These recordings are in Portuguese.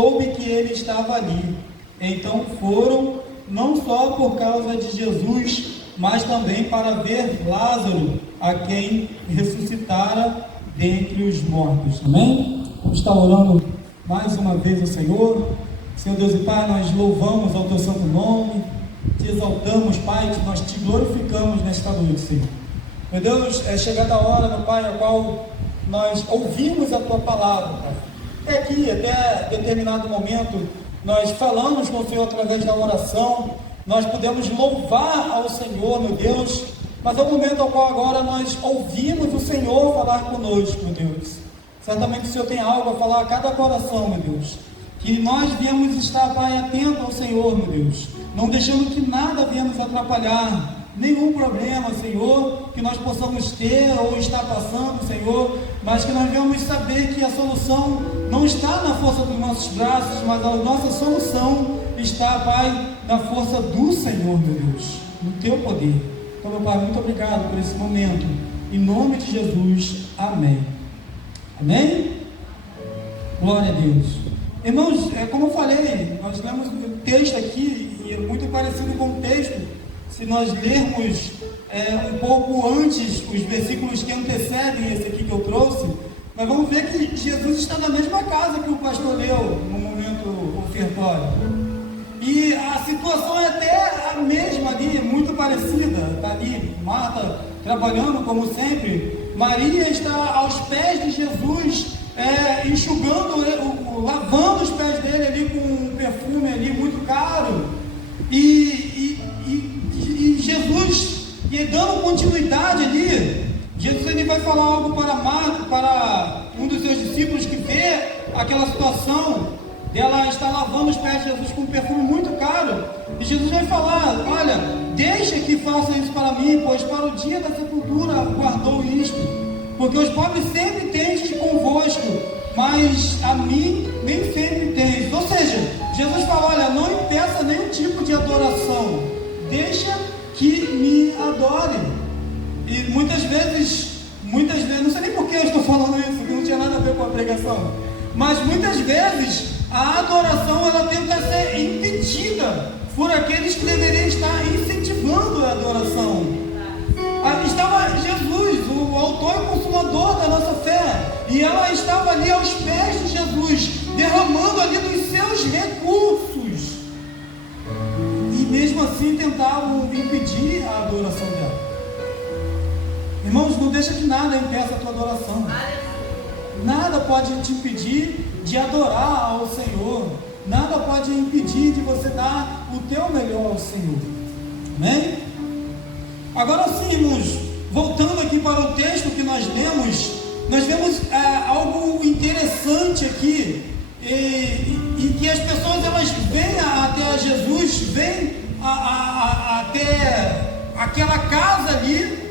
soube que ele estava ali. Então foram, não só por causa de Jesus, mas também para ver Lázaro, a quem ressuscitara dentre os mortos. Amém? Vamos estar orando mais uma vez ao Senhor. Senhor Deus e Pai, nós louvamos ao Teu santo nome, te exaltamos, Pai, que nós te glorificamos nesta noite, Senhor. Meu Deus, é chegada a hora, meu Pai, a qual nós ouvimos a Tua palavra, Pai. Até aqui, até determinado momento, nós falamos com o Senhor através da oração, nós podemos louvar ao Senhor, meu Deus, mas é o momento ao qual agora nós ouvimos o Senhor falar conosco, meu Deus. Certamente o Senhor tem algo a falar a cada coração, meu Deus, que nós viemos estar, Pai, atento ao Senhor, meu Deus, não deixando que nada venha nos atrapalhar, nenhum problema, Senhor, que nós possamos ter ou estar passando, Senhor, mas que nós venhamos saber que a solução não está na força dos nossos braços, mas a nossa solução está, Pai, na força do Senhor, meu Deus, no Teu poder. Então, meu Pai, muito obrigado por esse momento, em nome de Jesus, amém. Amém? Glória a Deus. Irmãos, como eu falei, nós lemos um texto aqui, e é muito parecido com o texto. Se nós lermos um pouco antes, os versículos que antecedem esse aqui que eu trouxe, nós vamos ver que Jesus está na mesma casa que o pastor leu no momento ofertório. E a situação é até a mesma ali, muito parecida. Está ali Marta trabalhando como sempre, Maria está aos pés de Jesus, enxugando, lavando os pés dele ali com um perfume ali muito caro, e Jesus, e dando continuidade ali, Jesus ele vai falar algo para Marta, para um dos seus discípulos que vê aquela situação dela estar lavando os pés de Jesus com um perfume muito caro, e Jesus vai falar: olha, deixa que faça isso para mim, pois para o dia da sepultura guardou isto, porque os pobres sempre tendes convosco, mas a mim nem sempre tens. Ou seja, Jesus fala: olha, não impeça nenhum tipo de adoração, deixa que me adore. E muitas vezes, não sei nem por que eu estou falando isso, que não tinha nada a ver com a pregação, mas muitas vezes a adoração ela tenta ser impedida por aqueles que deveriam estar incentivando a adoração. Estava Jesus, o autor e consumador da nossa fé, e ela estava ali aos pés de Jesus, derramando ali dos seus recursos, e mesmo assim tentavam impedir a adoração dela. Irmãos, não deixa que nada impeça a tua adoração. Nada pode te impedir de adorar ao Senhor, nada pode impedir de você dar o teu melhor ao Senhor. Amém? Agora sim, irmãos, voltando aqui para o texto que nós lemos, nós vemos algo interessante aqui, e que as pessoas elas vêm até Jesus, vêm até aquela casa ali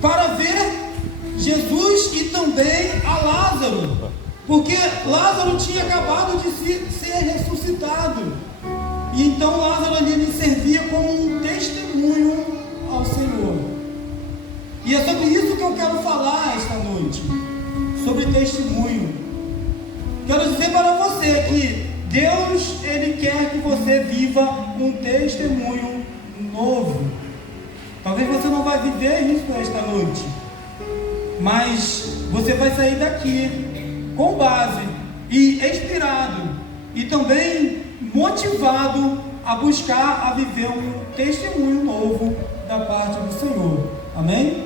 para ver Jesus e também a Lázaro, porque Lázaro tinha acabado de ser ressuscitado, e então Lázaro ali lhe servia como um testemunho ao Senhor. E é sobre isso que eu quero falar esta noite, sobre testemunho. Quero dizer para você que Deus, Ele quer que você viva um testemunho novo. Talvez você não vai viver isso esta noite, mas você vai sair daqui com base e inspirado e também motivado a buscar a viver um testemunho novo da parte do Senhor. Amém?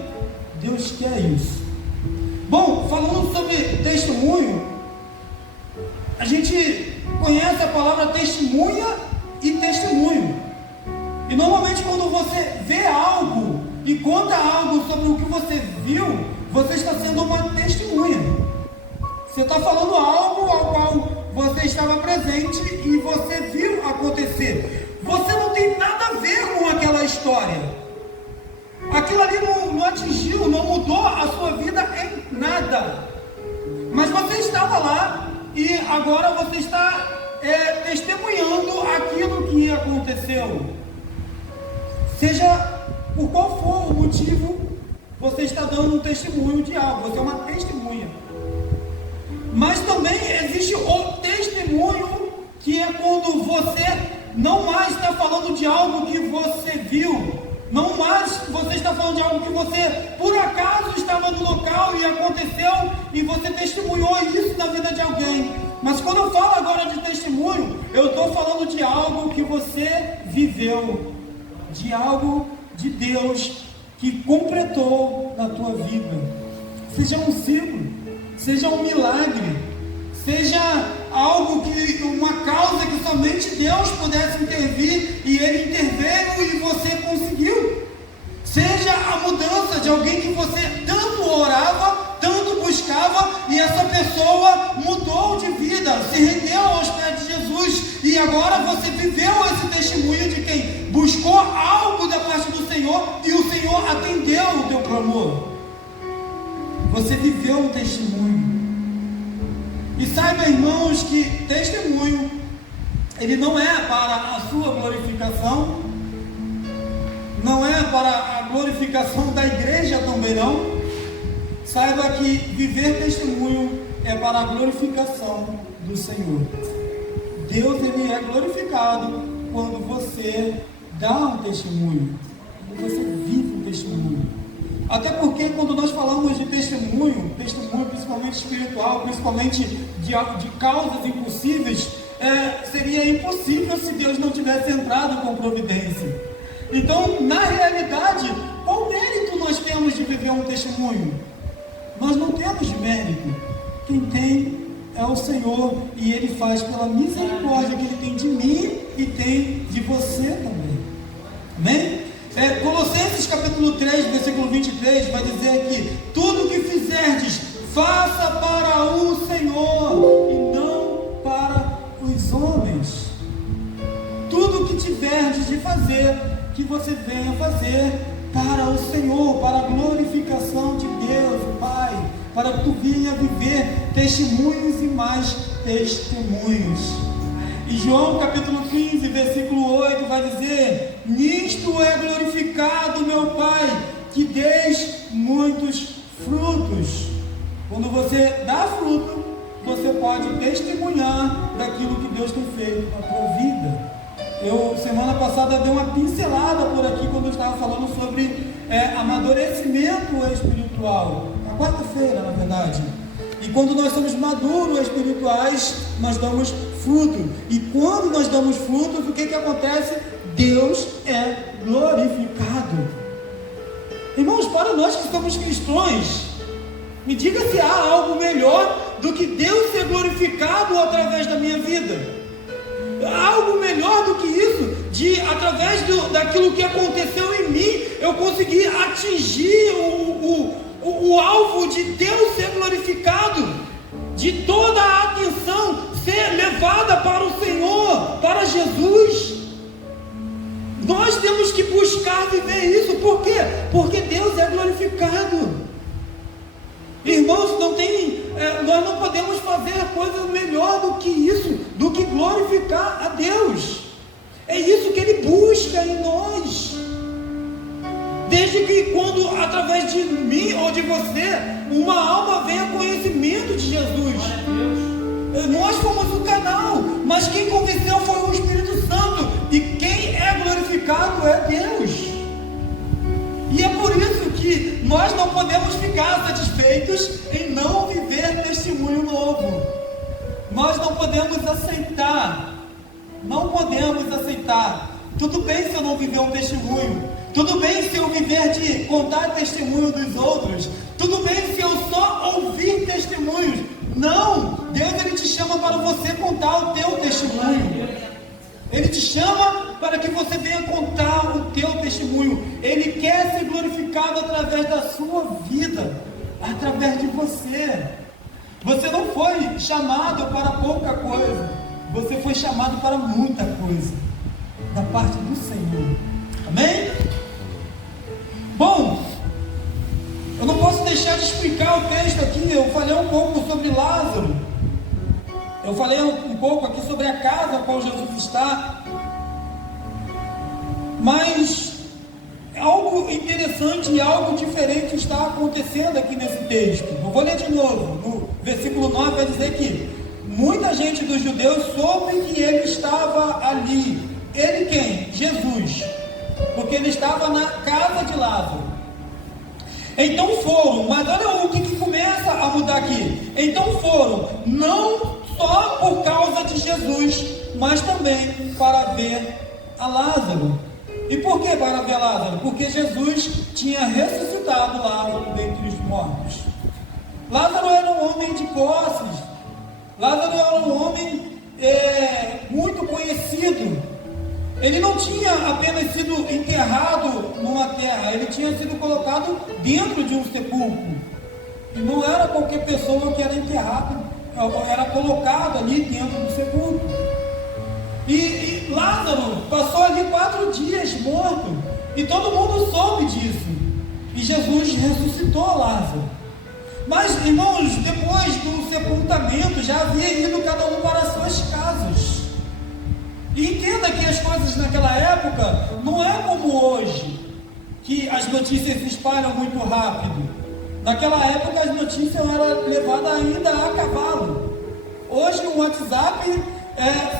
Deus quer isso. Bom, falando sobre testemunho, a gente conhece a palavra testemunha e testemunho. E normalmente quando você vê algo e conta algo sobre o que você viu, você está sendo uma testemunha. Você está falando algo ao qual você estava presente e você viu acontecer. Você não tem nada a ver com aquela história. Aquilo ali não atingiu, não mudou a sua vida em nada. Mas você estava lá e agora você está testemunhando aquilo que aconteceu. Seja por qual for o motivo, você está dando um testemunho de algo. Você é uma testemunha. Mas também existe o testemunho, que é quando você não mais está falando de algo que você viu, não mais você está falando de algo que você por acaso estava no local e aconteceu e você testemunhou isso na vida de alguém. Mas quando eu falo agora de testemunho, eu estou falando de algo que você viveu, de algo de Deus que completou na tua vida. Seja um ciclo, seja um milagre, seja algo que, uma causa que somente Deus pudesse intervir e Ele interveio e você conseguiu. Seja a mudança de alguém que você tanto orava, tanto buscava e essa pessoa mudou de vida, se rendeu aos pés de Jesus e agora você viveu esse testemunho de quem buscou algo da parte do Senhor e o Senhor atendeu o teu clamor. Você viveu um testemunho. E saiba, irmãos, que testemunho, ele não é para a sua glorificação, não é para a glorificação da igreja também não. Saiba que viver testemunho é para a glorificação do Senhor. Deus, ele é glorificado quando você dá um testemunho, quando você vive um testemunho. Até porque quando nós falamos de testemunho principalmente espiritual, principalmente de causas impossíveis, seria impossível se Deus não tivesse entrado com providência. Então, na realidade, qual mérito nós temos de viver um testemunho? Nós não temos mérito. Quem tem é o Senhor, e Ele faz pela misericórdia que Ele tem de mim e tem de você também. Amém? Colossenses capítulo 3, versículo 23, vai dizer que tudo que fizerdes, faça para o Senhor e não para os homens. Tudo que tiverdes de fazer, que você venha fazer para o Senhor, para a glorificação de Deus, o Pai, para que tu venha viver testemunhos e mais testemunhos. E João capítulo 15, versículo 8 vai dizer: nisto é glorificado meu Pai, que deis muitos frutos. Quando você dá fruto, você pode testemunhar daquilo que Deus tem feito na tua vida. Eu, semana passada, dei uma pincelada por aqui quando eu estava falando sobre amadurecimento espiritual. Na quarta-feira, na verdade. E quando nós somos maduros espirituais, nós damos fruto. E quando nós damos fruto, o que acontece? Deus é glorificado. Irmãos, para nós que somos cristãos, me diga se há algo melhor do que Deus ser glorificado através da minha vida. Algo melhor do que isso, de através daquilo que aconteceu em mim, eu consegui atingir o alvo de Deus ser glorificado, de toda a atenção ser levada para o Senhor, para Jesus. Nós temos que buscar viver isso. Por quê? Porque Deus é glorificado. Irmãos, nós não podemos fazer coisa melhor do que isso, do que glorificar a Deus. É isso que Ele busca em nós. Desde que quando através de mim ou de você, uma alma venha a conhecimento de Jesus. Nós fomos o canal, mas quem convenceu foi o Espírito Santo. E quem é glorificado é Deus. E é por isso que nós não podemos ficar satisfeitos em não viver testemunho novo. Nós não podemos aceitar. Tudo bem se eu não viver um testemunho. Tudo bem se eu viver de contar testemunho dos outros. Tudo bem se eu só ouvir testemunhos. Não! Deus, Ele te chama para você contar o teu testemunho. Ele te chama para que você venha contar o teu testemunho. Ele quer ser glorificado através da sua vida, através de você. Você não foi chamado para pouca coisa, você foi chamado para muita coisa, da parte do Senhor. Amém? Bom, eu não posso deixar de explicar o texto aqui. Eu falei um pouco sobre Lázaro. Eu falei um pouco aqui sobre a casa a qual Jesus está. Mas algo algo interessante e algo diferente está acontecendo aqui nesse texto. Eu vou ler de novo. No versículo 9 vai dizer que muita gente dos judeus soube que ele estava ali. Ele quem? Jesus. Porque ele estava na casa de Lázaro. Então foram, mas olha o que começa a mudar aqui. Então foram, não só por causa de Jesus, mas também para ver a Lázaro. E por que para ver Lázaro? Porque Jesus tinha ressuscitado Lázaro dentre os mortos. Lázaro era um homem de posses. Lázaro era um homem muito conhecido. Ele não tinha apenas sido enterrado numa terra, ele tinha sido colocado dentro de um sepulcro. E não era qualquer pessoa que era enterrado, era colocado ali dentro do sepulcro. E Lázaro passou ali 4 dias morto, e todo mundo soube disso. E Jesus ressuscitou Lázaro. Mas, irmãos, depois do sepultamento, já havia ido cada um para as suas casas. E entenda que as coisas naquela época não é como hoje, que as notícias se espalham muito rápido. Naquela época as notícias eram levadas ainda a cavalo. Hoje o WhatsApp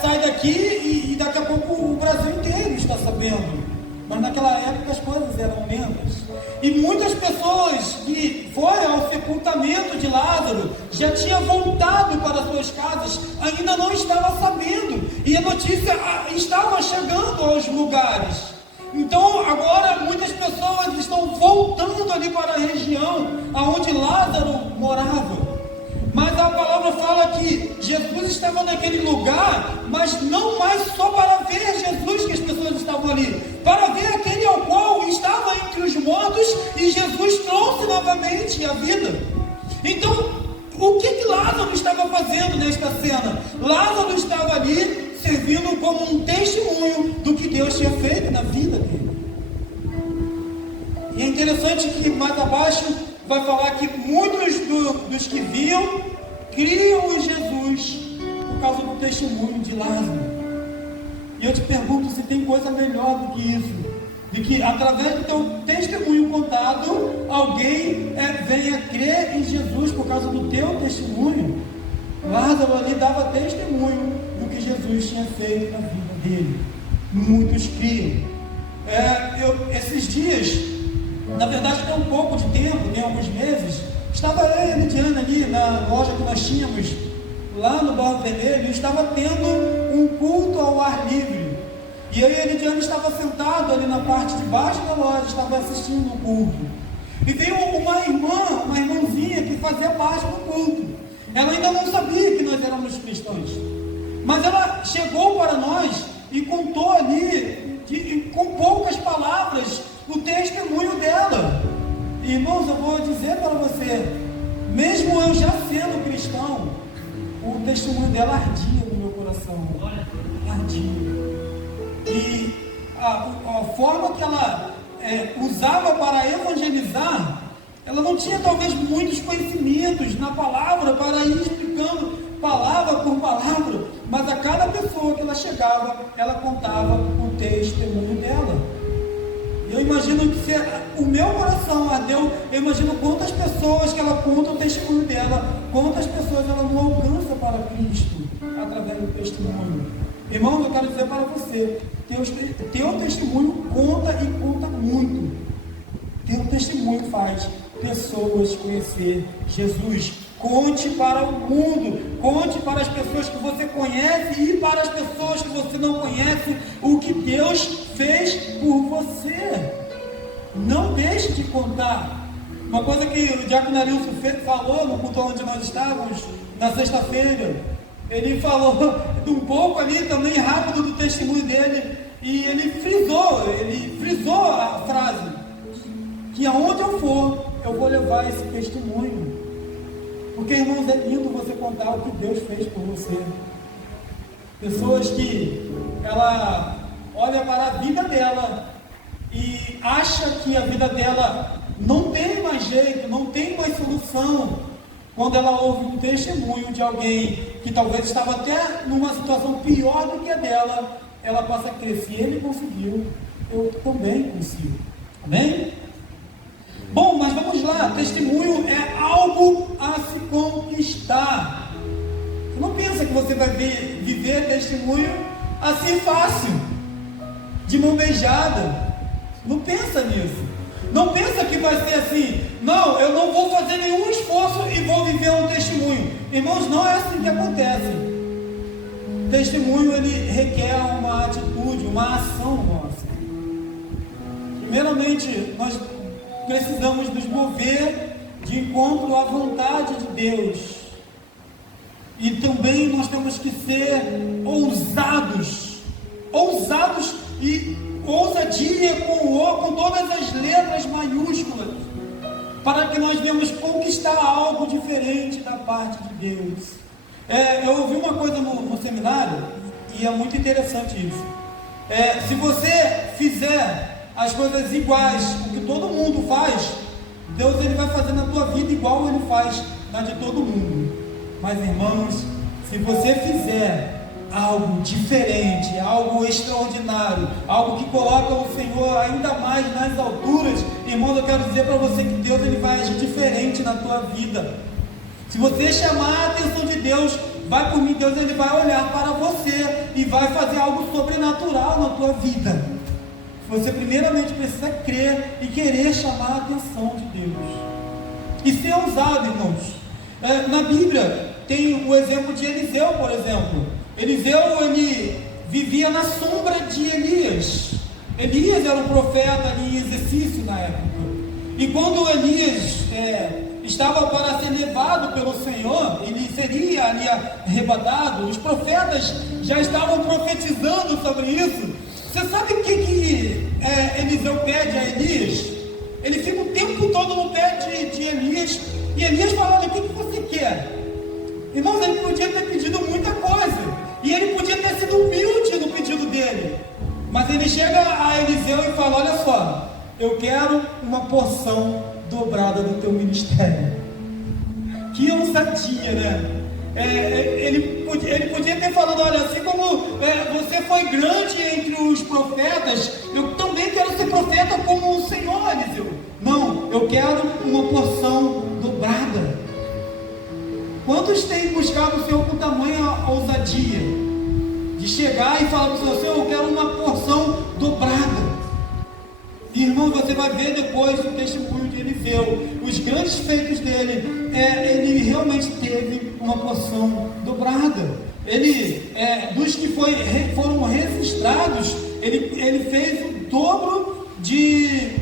sai daqui e daqui a pouco o Brasil inteiro está sabendo. Mas naquela época as coisas eram lentas. E muitas pessoas que foram ao sepultamento de Lázaro já tinham voltado para suas casas, ainda não estavam sabendo. E a notícia estava chegando aos lugares. Então agora muitas pessoas estão voltando ali para a região onde Lázaro morava. Mas a palavra fala que Jesus estava naquele lugar, mas não mais só para ver Jesus que as pessoas estavam ali, para ver aquele ao qual estava entre os mortos e Jesus trouxe novamente a vida. Então, o que Lázaro estava fazendo nesta cena? Lázaro estava ali servindo como um testemunho do que Deus tinha feito na vida dele. E é interessante que mais abaixo vai falar que muitos dos que viam criam em Jesus por causa do testemunho de Lázaro. E eu te pergunto se tem coisa melhor do que isso, de que através do teu testemunho contado, alguém venha crer em Jesus por causa do teu testemunho. Lázaro ali dava testemunho do que Jesus tinha feito na vida dele. Muitos criam. Esses dias, na verdade tem um pouco de tempo, tem alguns meses, estava eu e a Lidiane ali na loja que nós tínhamos lá no Barro Vermelho, e estava tendo um culto ao ar livre. E eu e a Lidiane estava sentado ali na parte de baixo da loja, estava assistindo o culto. E veio uma irmãzinha que fazia parte do culto. Ela ainda não sabia que nós éramos cristãos, mas ela chegou para nós e contou ali, com poucas palavras, o testemunho dela. Irmãos, eu vou dizer para você, mesmo eu já sendo cristão, o testemunho dela ardia no meu coração. Ardia. E a forma que ela usava para evangelizar, ela não tinha talvez muitos conhecimentos na palavra para ir explicando palavra por palavra, mas a cada pessoa que ela chegava, ela contava o testemunho dela. Eu imagino que se o meu coração ardeu, eu imagino quantas pessoas que ela conta o testemunho dela, quantas pessoas ela não alcança para Cristo através do testemunho. Irmão, eu quero dizer para você, teu testemunho conta e conta muito. Teu testemunho faz pessoas conhecer Jesus. Conte para o mundo, conte para as pessoas que você conhece e para as pessoas que você não conhece o que Deus fez por você. Não deixe de contar. Uma coisa que o diácono Arilson falou no culto onde nós estávamos, na sexta-feira, ele falou um pouco ali também rápido do testemunho dele, e ele frisou a frase, que aonde eu for, eu vou levar esse testemunho. Porque, irmãos, é lindo você contar o que Deus fez por você. Pessoas que ela olha para a vida dela e acha que a vida dela não tem mais jeito, não tem mais solução. Quando ela ouve um testemunho de alguém que talvez estava até numa situação pior do que a dela, ela passa a crer. Se ele conseguiu, eu também consigo. Amém? Bom, mas vamos lá, testemunho é algo a se conquistar. Você não pensa que você vai viver testemunho assim fácil, de mão beijada. Não pensa nisso. Não pensa que vai ser assim, não, eu não vou fazer nenhum esforço e vou viver um testemunho. Irmãos, não é assim que acontece. Testemunho, ele requer uma atitude, uma ação nossa. Primeiramente, nós precisamos nos mover de encontro à vontade de Deus. E também nós temos que ser ousados e ousadia com todas as letras maiúsculas, para que nós venhamos conquistar algo diferente da parte de Deus. Eu ouvi uma coisa no seminário, e é muito interessante isso. Se você fizer as coisas iguais, o que todo mundo faz, Deus ele vai fazer na tua vida igual ele faz na de todo mundo. Mas irmãos, se você fizer algo diferente, algo extraordinário, algo que coloca o Senhor ainda mais nas alturas, irmãos, eu quero dizer para você que Deus ele vai agir diferente na tua vida. Se você chamar a atenção de Deus, vai por mim, Deus ele vai olhar para você e vai fazer algo sobrenatural na tua vida. Você primeiramente precisa crer e querer chamar a atenção de Deus e ser ousado, irmãos. Na Bíblia tem o exemplo de Eliseu, por exemplo. Eliseu, ele vivia na sombra de Elias. Elias era um profeta ali em exercício na época. E quando Elias estava para ser levado pelo Senhor, ele seria ali arrebatado, os profetas já estavam profetizando sobre isso. Você sabe o que Eliseu pede a Elias? Ele fica o tempo todo no pé de Elias, e Elias fala: olha, o que você quer? Irmãos, ele podia ter pedido muita coisa, e ele podia ter sido humilde no pedido dele, mas ele chega a Eliseu e fala: olha só, eu quero uma porção dobrada do teu ministério. Que ousadia, né? Ele podia ter falado: olha, assim como você foi grande entre os profetas, eu também quero ser profeta como o Senhor, Eliseu. Não, eu quero uma porção dobrada. Quantos têm buscado o Senhor com tamanha ousadia de chegar e falar para o Senhor: Senhor, eu quero uma porção dobrada? Irmão, você vai ver depois o testemunho de Eliseu, os grandes feitos dele. Ele realmente teve uma porção dobrada. Ele, dos que foram registrados, ele fez o dobro de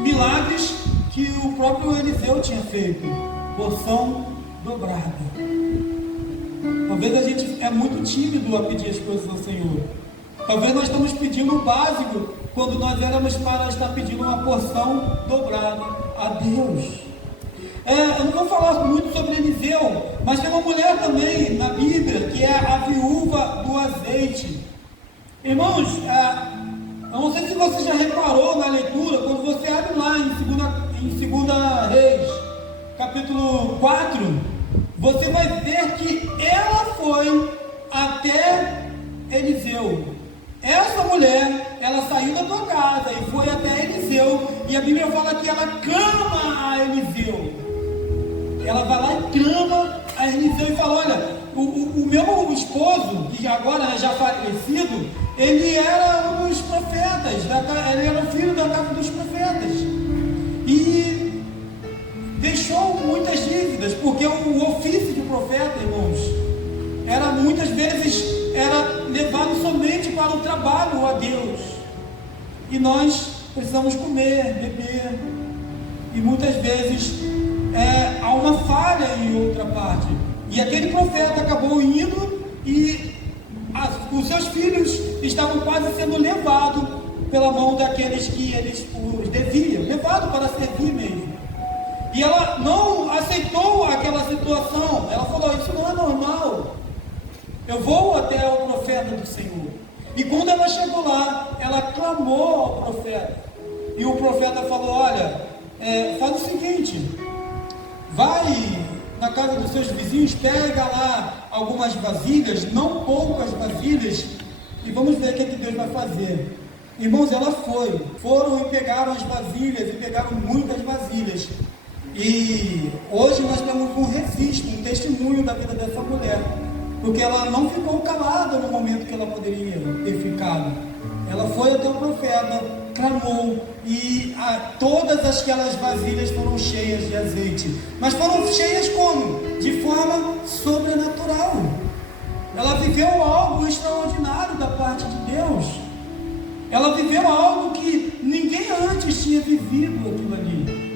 milagres que o próprio Eliseu tinha feito. Porção dobrada. Talvez a gente é muito tímido a pedir as coisas ao Senhor. Talvez nós estamos pedindo o básico, quando nós éramos para estar pedindo uma porção dobrada a Deus. Eu não vou falar muito sobre Eliseu, mas tem uma mulher também na Bíblia, que é a viúva do azeite. Irmãos, eu não sei se você já reparou na leitura, quando você abre lá em 2 Reis, capítulo 4, você vai ver que ela foi até Eliseu. Essa mulher, ela saiu da tua casa e foi até Eliseu, e a Bíblia fala que ela clama a Eliseu. Ela vai lá e clama a Eliseu e fala: olha, o meu esposo, que agora é já falecido, ele era um dos profetas, ele era o filho da casa dos profetas, e deixou muitas dívidas, porque o ofício de profeta, irmãos, era muitas vezes levado somente para o trabalho a Deus, e nós precisamos comer, beber, e muitas vezes há uma falha em outra parte, e aquele profeta acabou indo, e os seus filhos estavam quase sendo levados pela mão daqueles que eles os deviam, levado para servir mesmo. E ela não aceitou aquela situação. Ela falou: isso não é normal, eu vou até o profeta do Senhor. E quando ela chegou lá, ela clamou ao profeta, e o profeta falou: olha, faz o seguinte, vai na casa dos seus vizinhos, pega lá algumas vasilhas, não poucas vasilhas, e vamos ver o que Deus vai fazer. Irmãos, ela foram e pegaram as vasilhas, e pegaram muitas vasilhas. E hoje nós temos um registro, um testemunho da vida dessa mulher, porque ela não ficou calada no momento que ela poderia ter ficado. Ela foi até o profeta, clamou, e todas aquelas vasilhas foram cheias de azeite. Mas foram cheias como? De forma sobrenatural. Ela viveu algo extraordinário da parte de Deus. Ela viveu algo que ninguém antes tinha vivido aquilo ali.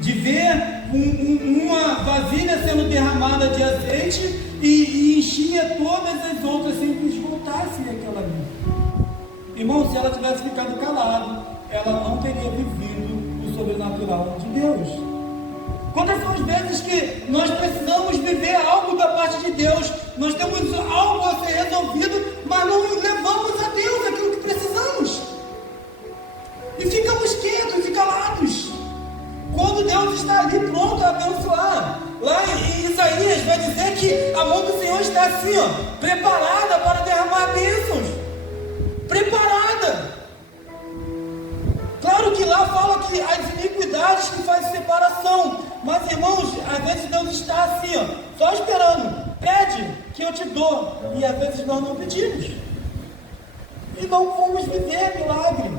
De ver uma vasilha sendo derramada de azeite e enchia todas as outras sem que esgotasse aquela ali. Irmão, se ela tivesse ficado calada, ela não teria vivido o sobrenatural de Deus. Quantas são as vezes que nós precisamos viver algo da parte de Deus, nós temos algo a ser resolvido, mas não levamos a Deus aquilo que precisamos, e ficamos quietos e calados, quando Deus está ali pronto a abençoar. Lá em Isaías vai dizer que a mão do Senhor está assim, preparada para derramar bênçãos, preparada. Claro que lá fala que as iniquidades que fazem separação, mas irmãos, às vezes Deus está assim, só esperando, pede que eu te dou, e às vezes nós não pedimos, e não vamos viver milagre,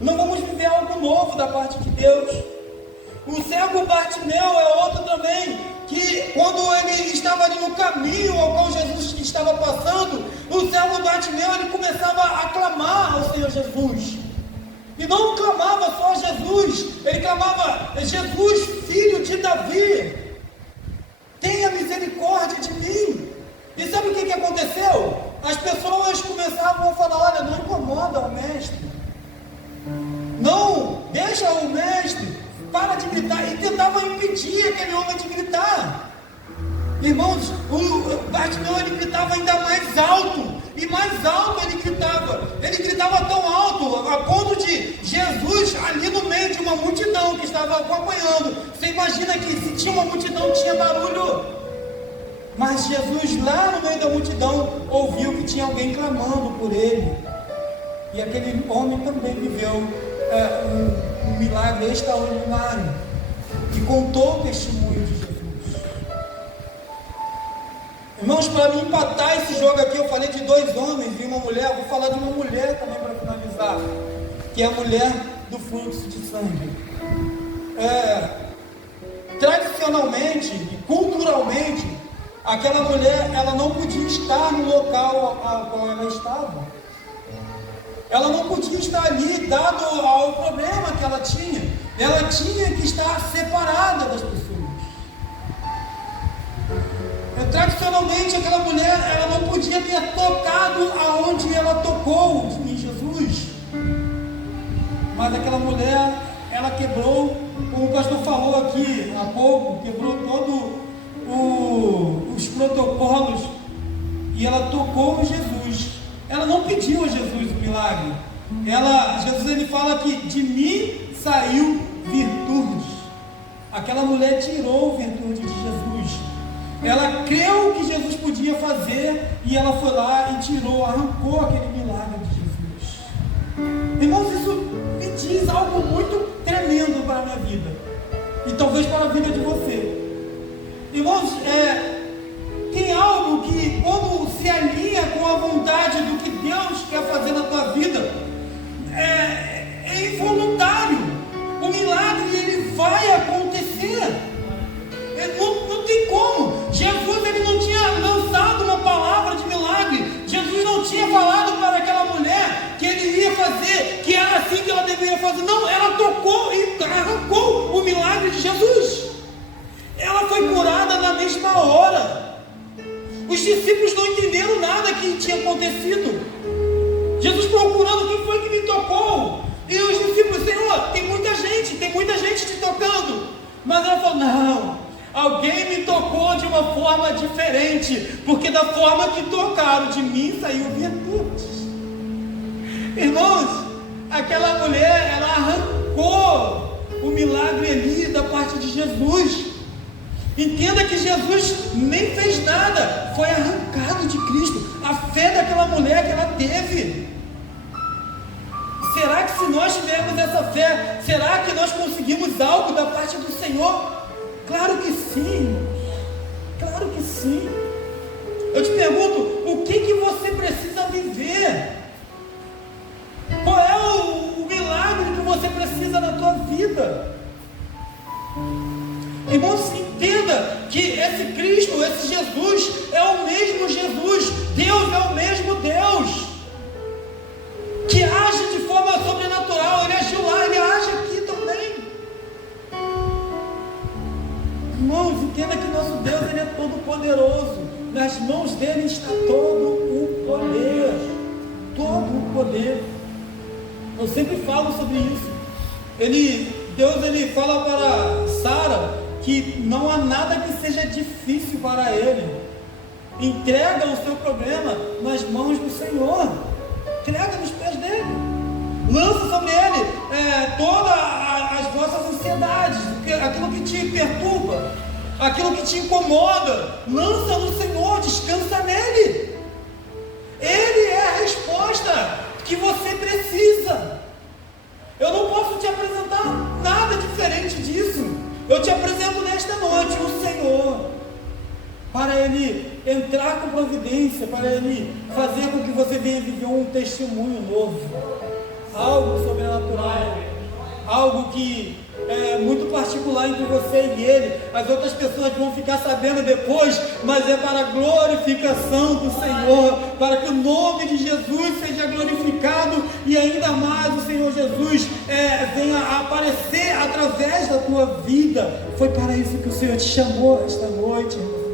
não vamos viver algo novo da parte de Deus. O cego Bartimeu é outro também, que quando ele estava ali no caminho ao qual Jesus estava passando, o cego Bartimeu, ele começava a clamar ao Senhor Jesus. E não clamava só Jesus, ele clamava: Jesus, filho de Davi, tenha misericórdia de mim. E sabe o que aconteceu? As pessoas começavam a falar: olha, não incomoda o mestre, não, deixa o mestre, para de gritar. E tentava impedir aquele homem de gritar. Irmãos, o Bartimeu, ele gritava ainda mais alto, e mais alto ele gritava tão alto, a ponto de Jesus, ali no meio de uma multidão que estava acompanhando, você imagina que se tinha uma multidão, tinha barulho, mas Jesus lá no meio da multidão, ouviu que tinha alguém clamando por ele, e aquele homem também viveu um milagre extraordinário, e contou o testemunho de Jesus. Irmãos, para me empatar esse jogo aqui, eu falei de 2 homens e uma mulher, vou falar de uma mulher também para finalizar, que é a mulher do fluxo de sangue. Tradicionalmente e culturalmente, aquela mulher, ela não podia estar no local ao qual ela estava. Ela não podia estar ali, dado ao problema que ela tinha. Ela tinha que estar separada das pessoas. Tradicionalmente, aquela mulher, ela não podia ter tocado aonde ela tocou em Jesus. Mas aquela mulher, ela quebrou, como o pastor falou aqui há pouco, quebrou todos os protocolos, e ela tocou em Jesus. Ela não pediu a Jesus o milagre. Jesus, ele fala que de mim saiu virtude. Aquela mulher tirou virtude de Jesus. Ela creu que Jesus podia fazer, e ela foi lá e tirou, arrancou aquele milagre de Jesus. Irmãos, isso me diz algo muito tremendo para a minha vida, e talvez para a vida de você. Irmãos, tem algo que, quando se alinha com a vontade do que Deus quer fazer na tua vida, é involuntário. O milagre, ele vai acontecer. Não tem como. Jesus, ele não tinha lançado uma palavra de milagre. Jesus não tinha falado para aquela mulher que ele ia fazer, que era assim que ela deveria fazer. Não, ela tocou e arrancou o milagre de Jesus. Ela foi curada na mesma hora. Os discípulos não entenderam nada que tinha acontecido. Jesus procurando: quem foi que me tocou? E os discípulos: Senhor, tem muita gente te tocando. Mas ela falou: não, alguém me tocou de uma forma diferente, porque da forma que tocaram de mim saiu virtude. Irmãos, aquela mulher, ela arrancou o milagre ali da parte de Jesus. Entenda que Jesus nem fez nada, foi arrancado de Cristo. A fé daquela mulher que ela teve. se nós tivermos essa fé, será que nós conseguimos algo da parte do Senhor? Claro que sim, irmãos. Claro que sim. Eu te pergunto, o que você precisa viver? Qual é o milagre que você precisa na tua vida? Irmãos, entenda que esse Cristo, esse Jesus, é o mesmo Jesus. Deus é o mesmo Deus, que age de forma sobrenatural. Ele agiu lá, Ele age aqui também. Irmãos, entenda que nosso Deus, Ele é todo poderoso. Nas mãos dEle está todo o poder. Todo o poder. Eu sempre falo sobre isso. Deus ele fala para Sara que não há nada que seja difícil para Ele. Entrega o seu problema nas mãos do Senhor. Entrega nos pés dEle. Lança sobre Ele todas as vossas ansiedades, aquilo que te perturba, aquilo que te incomoda. Lança no Senhor, descansa nele. Ele é a resposta que você precisa. Eu não posso te apresentar nada diferente disso. Eu te apresento nesta noite o Senhor, para Ele entrar com providência, para Ele fazer com que você venha viver um testemunho novo, algo sobrenatural, algo que é muito particular entre você e Ele. As outras pessoas vão ficar sabendo depois, mas é para a glorificação do Senhor, para que o nome de Jesus seja glorificado e ainda mais o Senhor Jesus venha a aparecer através da tua vida. Foi para isso que o Senhor te chamou esta noite, irmãos.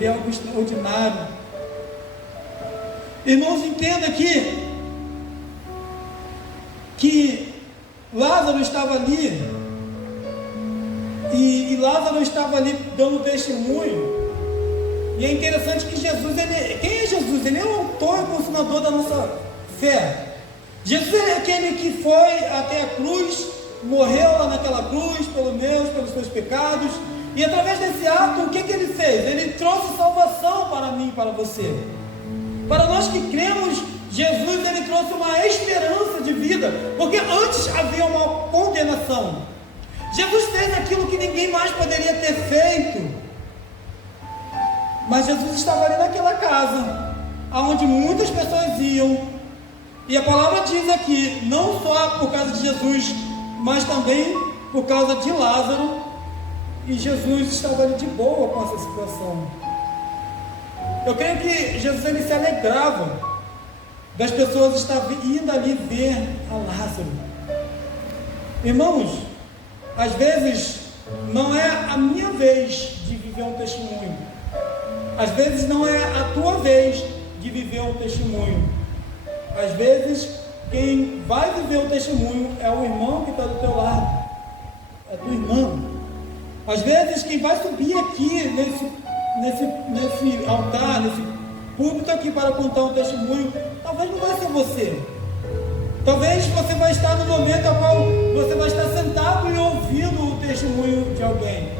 É algo extraordinário. Irmãos, entenda aqui que Lázaro estava ali, e Lázaro estava ali dando testemunho. E é interessante que Jesus, quem é Jesus? Ele é o autor e consumador da nossa fé. Jesus é aquele que foi até a cruz, morreu lá naquela cruz pelos teus pecados, e através desse ato, o que ele fez? Ele trouxe salvação para mim e para você. Para nós que cremos, Jesus, ele trouxe uma esperança de vida, porque antes havia uma condenação. Jesus fez aquilo que ninguém mais poderia ter feito, mas Jesus estava ali naquela casa, onde muitas pessoas iam, e a palavra diz aqui, não só por causa de Jesus, mas também por causa de Lázaro, e Jesus estava ali de boa com essa situação. Eu creio que Jesus, ele se alegrava das pessoas estarem indo ali ver a Lázaro. Irmãos, às vezes não é a minha vez de viver um testemunho, às vezes não é a tua vez de viver um testemunho. Às vezes quem vai viver o testemunho é o irmão que está do teu lado, é tua irmã. Às vezes quem vai subir aqui nesse altar, nesse púlpito aqui para contar um testemunho, talvez não vai ser você. Talvez você vai estar no momento ao qual você vai estar sentado e ouvindo o testemunho de alguém.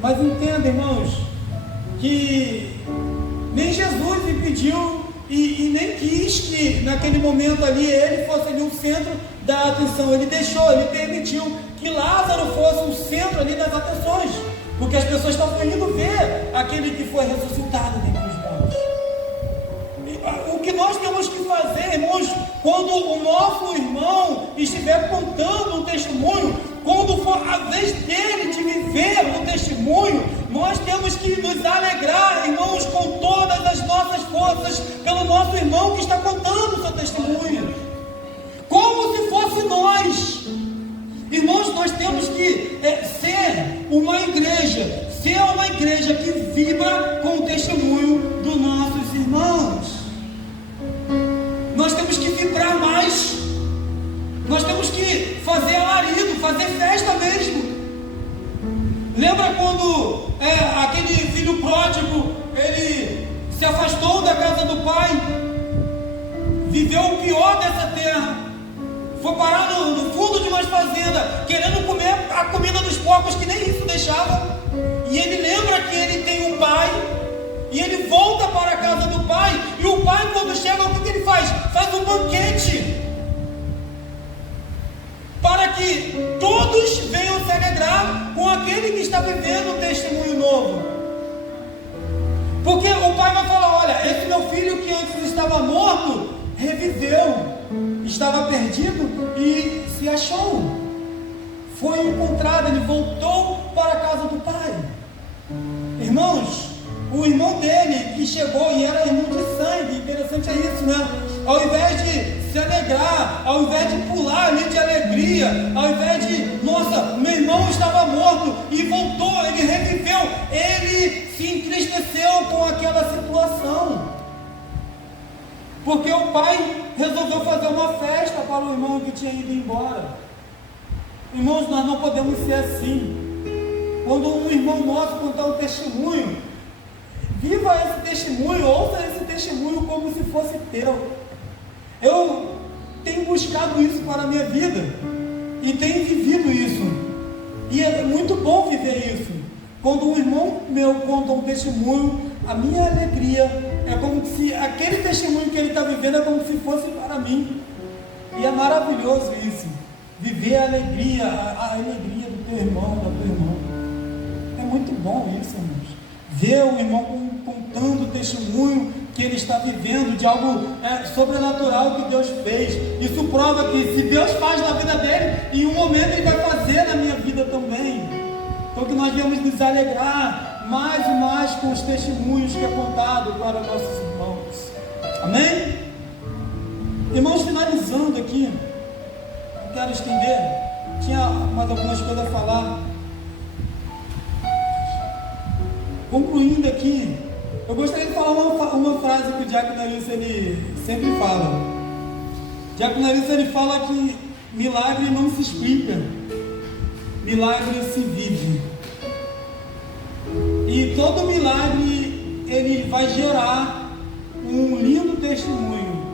Mas entenda, irmãos, que nem Jesus lhe pediu e nem quis que naquele momento ali ele fosse ali o centro da atenção. Ele deixou, ele permitiu que Lázaro fosse o centro ali das atenções, porque as pessoas estavam indo ver aquele que foi ressuscitado dentre os mortos. O que nós temos que fazer, irmãos, quando o nosso irmão estiver contando um testemunho, quando for a vez dele de viver um testemunho, nós temos que nos alegrar, irmãos, com todas as nossas forças, pelo nosso irmão que está contando o seu testemunho, como se fosse nós. Irmãos, nós temos que ser uma igreja que vibra com o testemunho dos nossos irmãos. Nós temos que vibrar mais, nós temos que fazer alarido, fazer festa mesmo. Lembra quando aquele filho pródigo, ele se afastou da casa do pai, viveu o pior dessa terra, foi parar no fundo de uma fazenda, querendo comer a comida dos porcos, que nem isso deixava. E ele lembra que ele tem um pai, e ele volta para a casa do pai, e o pai, quando chega, o que ele faz? Faz um banquete. que todos venham se alegrar com aquele que está vivendo um testemunho novo. Porque o pai vai falar: olha, esse meu filho que antes estava morto, reviveu, estava perdido e se achou, foi encontrado, ele voltou para a casa do pai. Irmãos, o irmão dele que chegou e era irmão de sangue, interessante é isso, né? Ao invés de se alegrar, ao invés de pular ali de alegria, ao invés de, nossa, meu irmão estava morto e voltou, ele reviveu, ele se entristeceu com aquela situação, porque o pai resolveu fazer uma festa para o irmão que tinha ido embora. Irmãos, nós não podemos ser assim. Quando um irmão nosso contar um testemunho, viva esse testemunho, ouça esse testemunho como se fosse teu. Eu tenho buscado isso para a minha vida e tenho vivido isso, e é muito bom viver isso. Quando um irmão meu conta um testemunho, a minha alegria é como se aquele testemunho que ele está vivendo é como se fosse para mim, e é maravilhoso isso, viver a alegria do teu irmão, da tua irmã. É muito bom isso, irmãos. Ver o irmão contando o testemunho que ele está vivendo de algo sobrenatural que Deus fez. Isso prova que se Deus faz na vida dele, em um momento ele vai fazer na minha vida também. Então que nós devemos nos alegrar mais e mais com os testemunhos que é contado para nossos irmãos. Amém? Irmãos, finalizando aqui, não quero estender, tinha mais algumas coisas a falar. Concluindo aqui, eu gostaria de falar uma frase que o Diácono Nailson ele sempre fala. O Diácono Nailson ele fala que milagre não se explica, milagre se vive. E todo milagre ele vai gerar um lindo testemunho.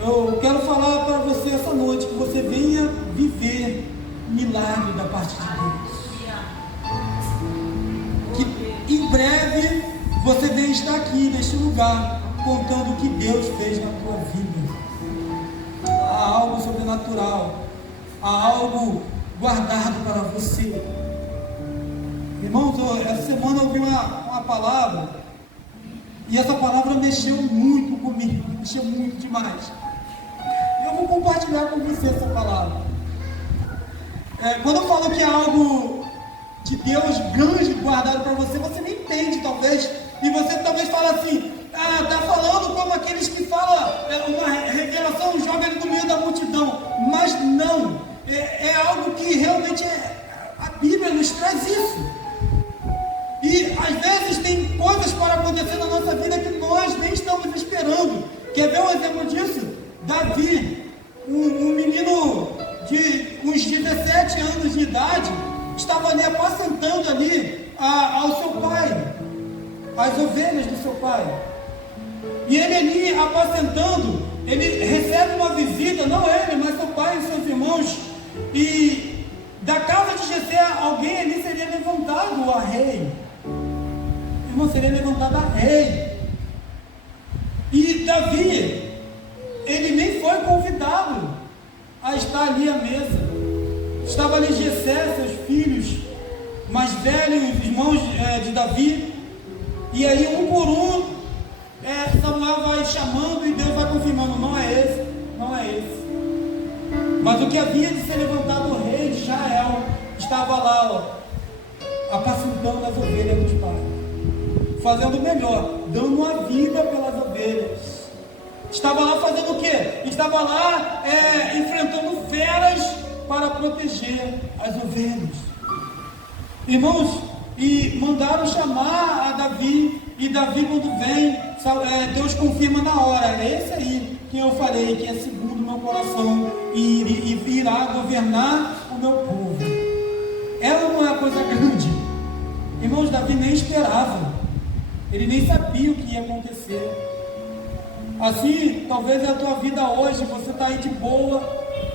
Eu quero falar para você essa noite que você venha viver milagre da parte de Deus. Que em breve você venha estar aqui neste lugar contando o que Deus fez na tua vida. Há algo sobrenatural, há algo guardado para você. Irmãos, essa semana eu ouvi uma palavra, e essa palavra mexeu muito comigo, mexeu muito demais. Eu vou compartilhar com você essa palavra. Quando eu falo que é algo de Deus grande guardado para você, você me entende talvez, e você talvez fala assim: está falando como aqueles que falam uma revelação, joga ele no meio da multidão. Mas não, é algo que realmente a Bíblia nos traz isso. E às vezes tem coisas para acontecer na nossa vida que nós nem estamos esperando. Quer ver um exemplo disso? Davi, um menino de uns 17 anos de idade, estava ali apacentando ali ao seu pai, as ovelhas do seu pai. E ele ali apacentando, ele recebe uma visita, não ele, mas seu pai e seus irmãos, e da casa de Jessé alguém ali seria levantado a rei. Irmão, seria levantado a rei. E Davi, ele nem foi convidado a estar ali à mesa. Estava ali Jessé, seus filhos mais velhos, irmãos de Davi, e aí um por um Samuel vai chamando e Deus vai confirmando: não é esse, não é esse. Mas o que havia de ser levantado o rei de Israel estava lá, apacentando as ovelhas dos pais, fazendo o melhor, dando uma vida pelas ovelhas. Estava lá fazendo o quê? Estava lá enfrentando feras para proteger as ovelhas. Irmãos, e mandaram chamar a Davi, e Davi, quando vem, Deus confirma na hora: é esse aí que eu falei que é segundo o meu coração e irá governar o meu povo. Ela não é uma coisa grande. Irmãos, Davi nem esperava, ele nem sabia o que ia acontecer. Assim, talvez é a tua vida hoje, você está aí de boa,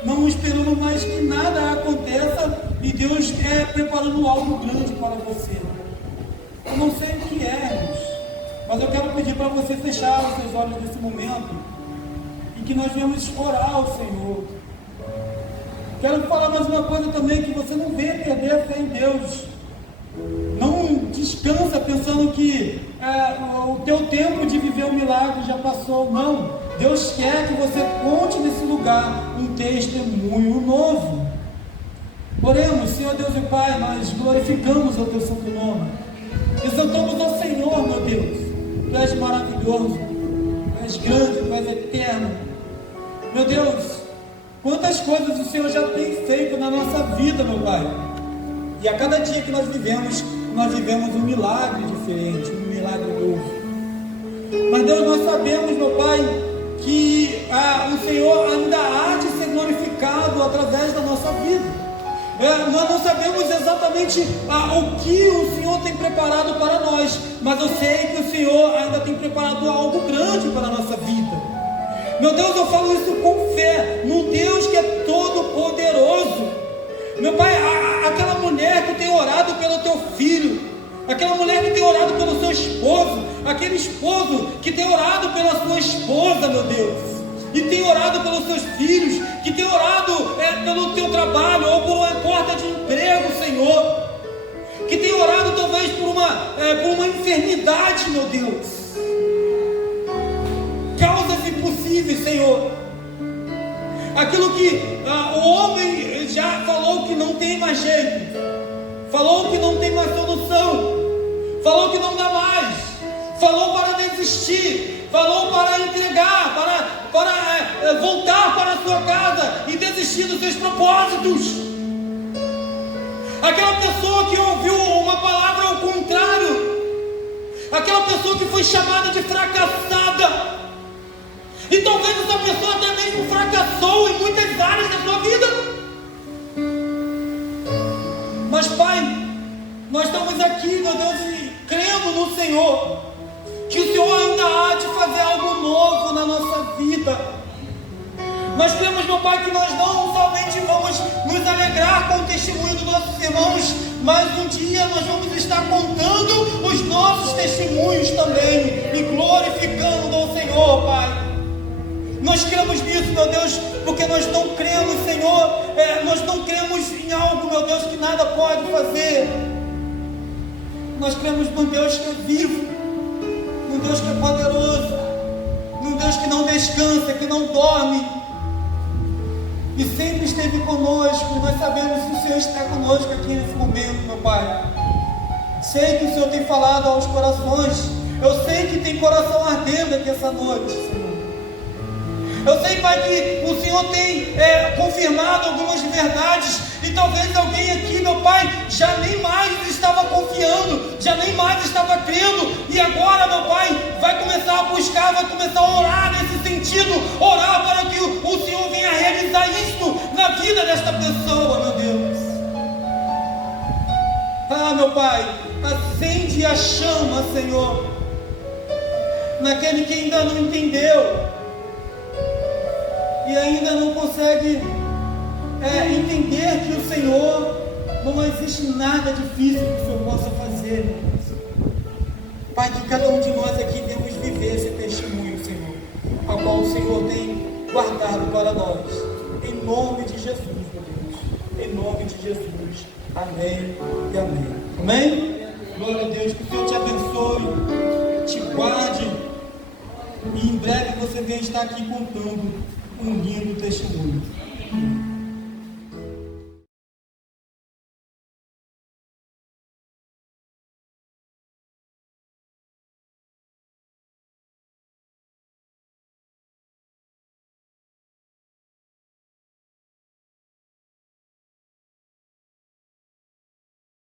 não esperando mais que nada aconteça, e Deus preparando algo grande para você. Eu não sei o que é, irmãos, mas eu quero pedir para você fechar os seus olhos nesse momento, e que nós venhamos orar ao Senhor. Quero falar mais uma coisa também, que você não venha perder a fé em Deus. Não descansa pensando que o teu tempo de viver o milagre já passou. Não. Deus quer que você conte nesse lugar um testemunho novo. Oremos. Senhor Deus e Pai, nós glorificamos o teu santo nome. Exaltamos ao Senhor, meu Deus. Tu és maravilhoso, tu és grande, tu és eterno. Meu Deus, quantas coisas o Senhor já tem feito na nossa vida, meu Pai. E a cada dia que nós vivemos um milagre diferente, um milagre novo. Mas Deus, nós sabemos, meu Pai, que o Senhor ainda há de ser glorificado através da nossa vida. Nós não sabemos exatamente o que o Senhor tem preparado para nós, mas eu sei que o Senhor ainda tem preparado algo grande para a nossa vida. Meu Deus, eu falo isso com fé, num Deus que é todo poderoso. Meu Pai, aquela mulher que tem orado pelo teu filho, aquela mulher que tem orado pelo seu esposo, aquele esposo que tem orado pela sua esposa, meu Deus, e tem orado pelos seus filhos, que tem orado pelo teu trabalho, ou por uma porta de emprego, Senhor, que tem orado talvez por uma enfermidade, meu Deus, causas impossíveis, Senhor, aquilo que o homem já falou que não tem mais jeito, falou que não tem mais solução, falou que não dá mais, falou para desistir, falou para entregar, para voltar para a sua casa e desistir dos seus propósitos. Aquela pessoa que ouviu uma palavra ao contrário, aquela pessoa que foi chamada de fracassada, e talvez essa pessoa até mesmo fracassou em muitas áreas da sua vida. Mas Pai, nós estamos aqui, meu Deus, crendo no Senhor, que o Senhor ainda há de fazer algo novo na nossa vida. Nós cremos, meu Pai, que nós não somente vamos nos alegrar com o testemunho dos nossos irmãos, mas um dia nós vamos estar contando os nossos testemunhos também e glorificando ao Senhor, Pai. Nós cremos nisso, meu Deus, porque nós não cremos, Senhor, nós não cremos em algo, meu Deus, que nada pode fazer. Nós cremos num Deus que é vivo, num Deus que é poderoso, num Deus que não descansa, que não dorme, e sempre esteve conosco. E nós sabemos que o Senhor está conosco aqui nesse momento, meu Pai. Sei que o Senhor tem falado aos corações, eu sei que tem coração ardendo aqui essa noite, Senhor. Eu sei, Pai, que o Senhor tem confirmado algumas verdades, e talvez alguém aqui, meu Pai, já nem mais estava confiando, já nem mais estava crendo, e agora, meu Pai, vai começar a buscar, vai começar a orar nesse sentido, orar para que o Senhor venha realizar isso na vida desta pessoa, meu Deus. Meu Pai, acende a chama, Senhor, naquele que ainda não entendeu, e ainda não consegue entender que o Senhor, não existe nada difícil que o Senhor possa fazer, meu Deus. Pai, que cada um de nós aqui devemos viver esse testemunho, Senhor, ao qual o Senhor tem guardado para nós, em nome de Jesus, meu Deus, em nome de Jesus, amém e amém. Amém? Glória a Deus, que o Senhor te abençoe, te guarde, e em breve você venha estar aqui contando um lindo testemunho.